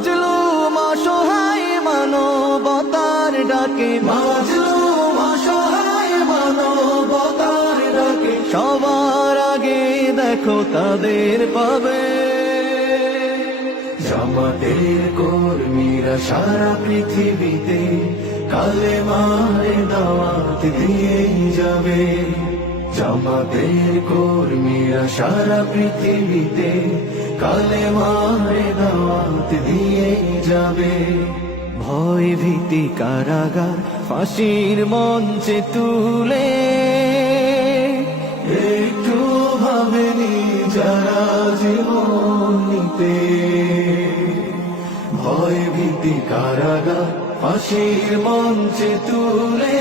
মাজলুম অসহায় মানবতার ডাকে, মাজলুম অসহায় মানবতার ডাকে, সবার আগে দেখো তাদের পাবে। জামাতের কর্মীরা সারা পৃথিবীতে কালেমার দাওয়াত দিয়েই যাবে। জামাতের কর্মীরা সারা পৃথিবীতে কালেমার দাওয়াত দিয়েই যাবে। ভয় ভীতি কারাগার ফাঁসির মঞ্চে তুলে একটু ভাবেনি যারা জীবন নিতে। ভয় ভীতি কারাগার ফাঁসির মঞ্চে তুলে